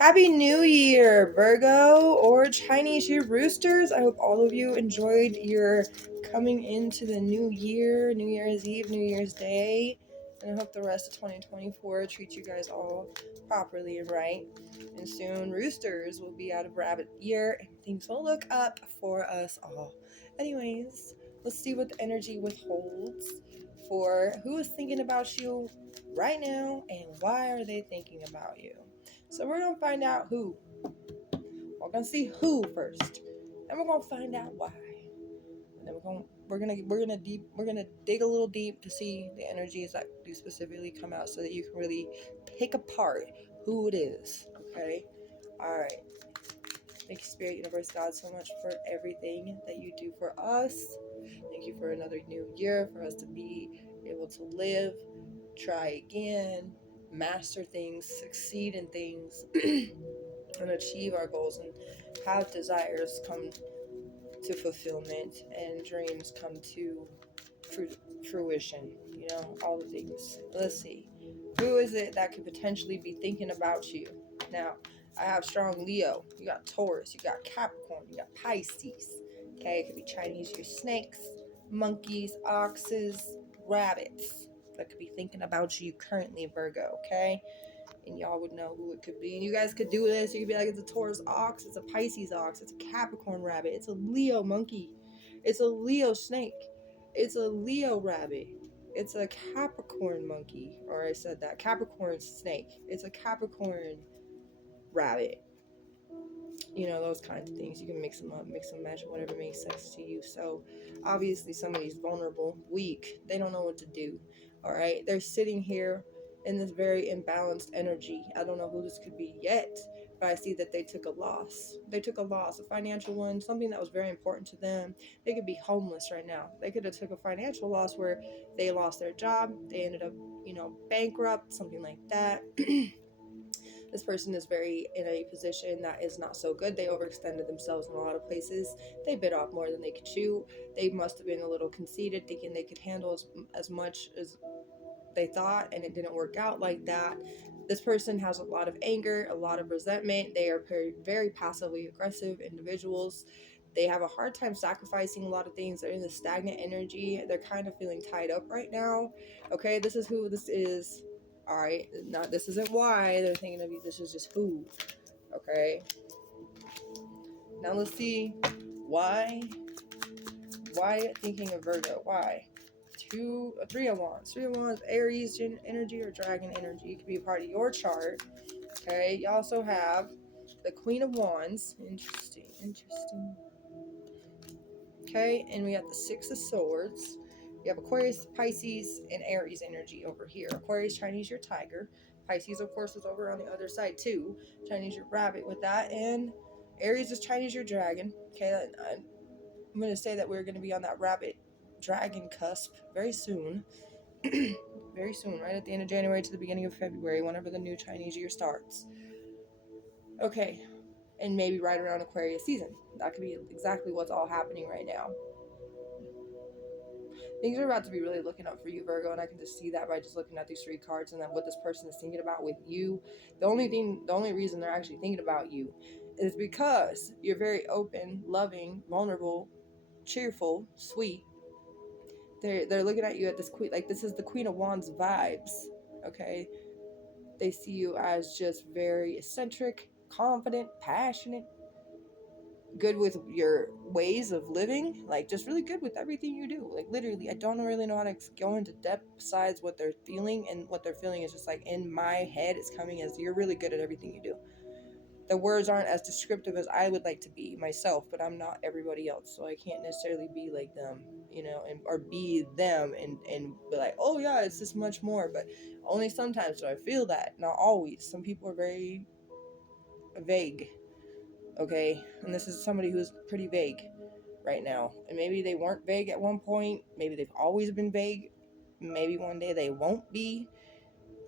Happy New Year, Virgo or Chinese Year Roosters. I hope all of you enjoyed your coming into the new year, New Year's Eve, New Year's Day. And I hope the rest of 2024 treats you guys all properly and right. And soon, Roosters will be out of Rabbit Year and things will look up for us all. Anyways, let's see what the energy withholds for who is thinking about you right now and why are they thinking about you. So we're gonna find out who. We're gonna see who first, and we're gonna find out why. And then we're gonna dig a little deep to see the energies that do specifically come out, so that you can really pick apart who it is. Okay. All right. Thank you, Spirit, Universe, God, so much for everything that you do for us. Thank you for another new year, for us to be able to live, try again, master things, succeed in things, and achieve our goals and have desires come to fulfillment and dreams come to fruition. You know, all the things. Let's see. Who is it that could potentially be thinking about you? Now, I have strong Leo. You got Taurus. You got Capricorn. You got Pisces. Okay, it could be Chinese year snakes, monkeys, oxes, rabbits that could be thinking about you currently, Virgo. Okay, and y'all would know who it could be. And you guys could do this. You could be like, it's a Taurus ox, it's a Pisces ox, it's a Capricorn rabbit, it's a Leo monkey, it's a Leo snake, it's a Leo rabbit, it's a Capricorn monkey, or I said that, Capricorn snake, it's a Capricorn rabbit. You know, those kinds of things. You can mix them up, mix and match, whatever makes sense to you. So obviously somebody's vulnerable, weak, they don't know what to do. All right, they're sitting here in this very imbalanced energy. I don't know who this could be yet, but I see that they took a loss. They took a loss, a financial one, something that was very important to them. They could be homeless right now. They could have took a financial loss where they lost their job, they ended up, bankrupt, something like that. This person is very in a position that is not so good. They overextended themselves in a lot of places. They bit off more than they could chew. They must have been a little conceited, thinking they could handle as much as they thought, and it didn't work out like that. This person has a lot of anger, a lot of resentment. They are very, very passively aggressive individuals. They have a hard time sacrificing a lot of things. They're in the stagnant energy. They're kind of feeling tied up right now. Okay, this is who this is. All right, not this isn't why they're thinking of you. This is just who. Okay. Now let's see why. Why thinking of Virgo? Why? Three of Wands. Three of Wands, Aries energy or Dragon energy. It could be a part of your chart. Okay. You also have the Queen of Wands. Interesting. Okay, and we have the Six of Swords. You have Aquarius, Pisces, and Aries energy over here. Aquarius, Chinese your tiger. Pisces, of course, is over on the other side too. Chinese your rabbit with that. And Aries is Chinese your dragon. Okay, I'm going to say that we're going to be on that rabbit dragon cusp very soon. Very soon, right at the end of January to the beginning of February, whenever the new Chinese year starts. Okay, and maybe right around Aquarius season. That could be exactly what's all happening right now. Things are about to be really looking up for you, Virgo, and I can just see that by just looking at these three cards and then what this person is thinking about with you. The only reason they're actually thinking about you is because you're very open, loving, vulnerable, cheerful, sweet. They're looking at you at this queen, like this is the Queen of Wands vibes. Okay, they see you as just very eccentric, confident, passionate, good with your ways of living, like just really good with everything you do. Like literally, I don't really know how to go into depth besides what they're feeling, and what they're feeling is just like in my head it's coming as you're really good at everything you do. The words aren't as descriptive as I would like to be myself, but I'm not everybody else, so I can't necessarily be like them, or be them and be like, oh yeah, it's this much more. But only sometimes do I feel that, not always. Some people are very vague. Okay, and this is somebody who's pretty vague right now, and maybe they weren't vague at one point, maybe they've always been vague, maybe one day they won't be,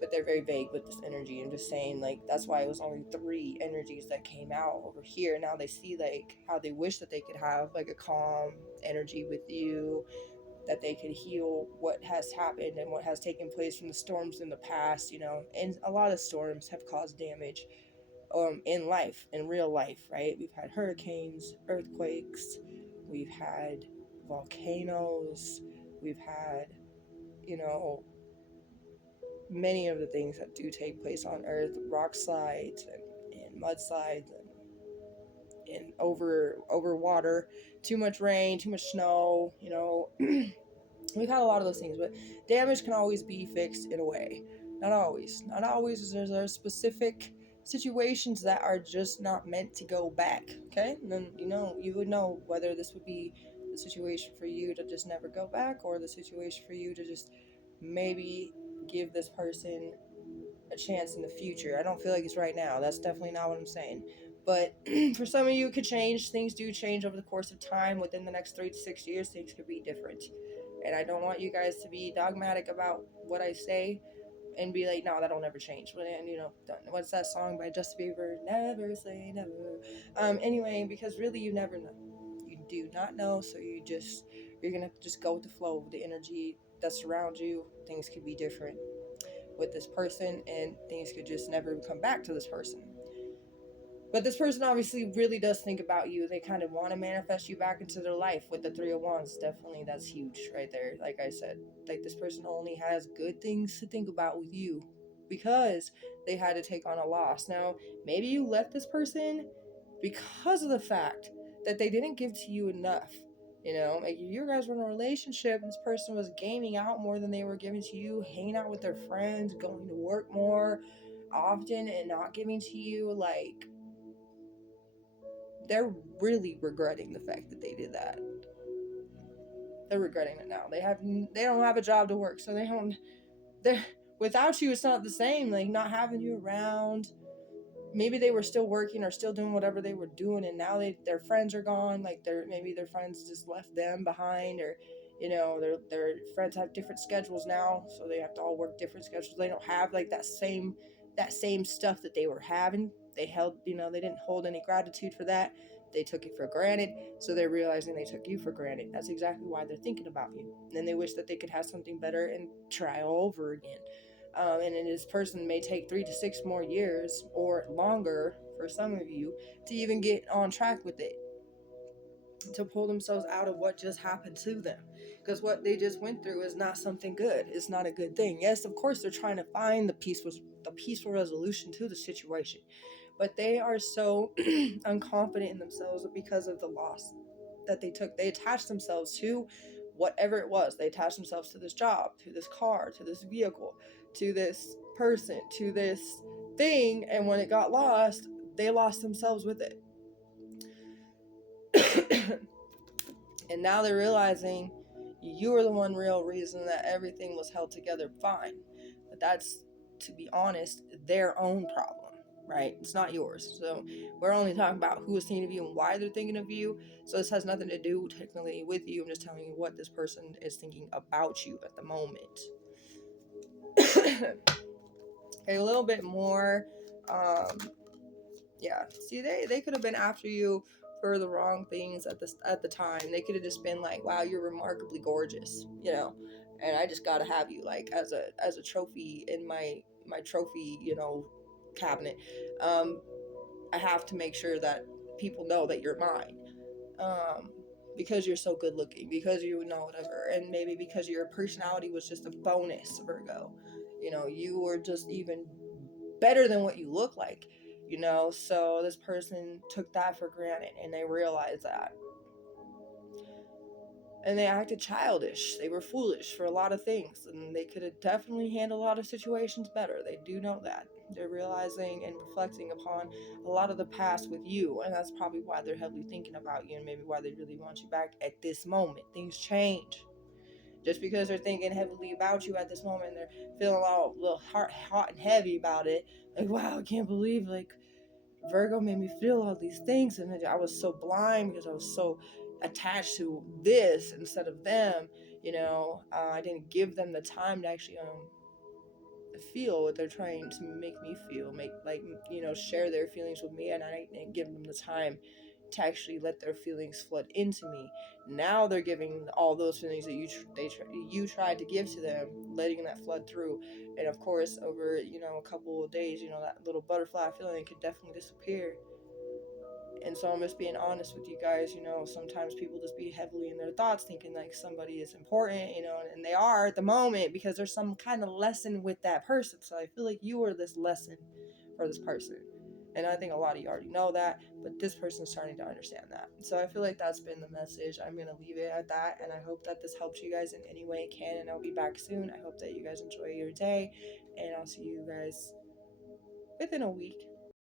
but they're very vague with this energy. I'm just saying, like, that's why it was only three energies that came out over here. Now they see like how they wish that they could have like a calm energy with you, that they could heal what has happened and what has taken place from the storms in the past, and a lot of storms have caused damage in life, in real life, right? We've had hurricanes, earthquakes, we've had volcanoes, we've had, you know, many of the things that do take place on Earth, rock slides and mudslides and over water, too much rain, too much snow, you know. We've had a lot of those things, but damage can always be fixed in a way. Not always. Not always. There's specific situations that are just not meant to go back. Okay? And then, you know, you would know whether this would be the situation for you to just never go back, or the situation for you to just maybe give this person a chance in the future. I don't feel like it's right now. That's definitely not what I'm saying. But for some of you, it could change. Things do change over the course of time. Within the next 3 to 6 years, things could be different. And I don't want you guys to be dogmatic about what I say and be like, no, that'll never change. And, you know, what's that song by Justin Bieber? Never say never. Anyway, because really, you never know. You do not know. So you're going to just go with the flow of the energy that's around you. Things could be different with this person, and things could just never come back to this person. But this person obviously really does think about you. They kind of want to manifest you back into their life with the Three of Wands. Definitely, that's huge right there. Like I said, like this person only has good things to think about with you because they had to take on a loss. Now, maybe you left this person because of the fact that they didn't give to you enough. You know, like you guys were in a relationship, this person was gaming out more than they were giving to you, hanging out with their friends, going to work more often and not giving to you. Like, they're really regretting the fact that they did that. They're regretting it now. They don't have a job to work, so they're without you it's not the same. Like not having you around. Maybe they were still working or still doing whatever they were doing, and now their friends are gone. Like maybe their friends just left them behind, or you know their friends have different schedules now, so they have to all work different schedules. They don't have like that same stuff that they were having. They held, you know, they didn't hold any gratitude for that. They took it for granted, so they're realizing they took you for granted. That's exactly why they're thinking about you. And then they wish that they could have something better and try all over again. And then this person may take 3 to 6 more years or longer for some of you to even get on track with it, to pull themselves out of what just happened to them, because what they just went through is not something good. It's not a good thing. Yes, of course they're trying to find the peaceful resolution to the situation, but they are so unconfident in themselves because of the loss that they took. They attached themselves to whatever it was. They attached themselves to this job, to this car, to this vehicle, to this person, to this thing, and when it got lost, they lost themselves with it. And now they're realizing you are the one real reason that everything was held together fine. But that's, to be honest, their own problem, right? It's not yours. So we're only talking about who is thinking of you and why they're thinking of you. So this has nothing to do technically with you. I'm just telling you what this person is thinking about you at the moment. Okay, a little bit more. Yeah, see, they could have been after you for the wrong things at the time. They could have just been like, wow, you're remarkably gorgeous, you know, and I just gotta have you like as a trophy in my trophy, you know, cabinet. I have to make sure that people know that you're mine, because you're so good looking, because you know whatever, and maybe because your personality was just a bonus, Virgo. You know, you were just even better than what you look like, you know. So this person took that for granted, and they realized that, and they acted childish. They were foolish for a lot of things, and they could have definitely handled a lot of situations better. They do know that. They're realizing and reflecting upon a lot of the past with you, and that's probably why they're heavily thinking about you, and maybe why they really want you back at this moment. Things change. Just because they're thinking heavily about you at this moment, they're feeling all a little hot and heavy about it. Like, wow, I can't believe, like, Virgo made me feel all these things, and I was so blind because I was so attached to this instead of them. You know, I didn't give them the time to actually feel what they're trying to make me feel, make, like, you know, share their feelings with me, and I didn't give them the time to actually let their feelings flood into me. Now they're giving all those feelings that you tried to give to them, letting that flood through. And of course, over a couple of days, that little butterfly feeling could definitely disappear. And so I'm just being honest with you guys. Sometimes people just be heavily in their thoughts, thinking like somebody is important, and they are at the moment because there's some kind of lesson with that person. So I feel like you are this lesson for this person. And I think a lot of you already know that, but this person's starting to understand that. So I feel like that's been the message. I'm going to leave it at that. And I hope that this helps you guys in any way it can. And I'll be back soon. I hope that you guys enjoy your day. And I'll see you guys within a week.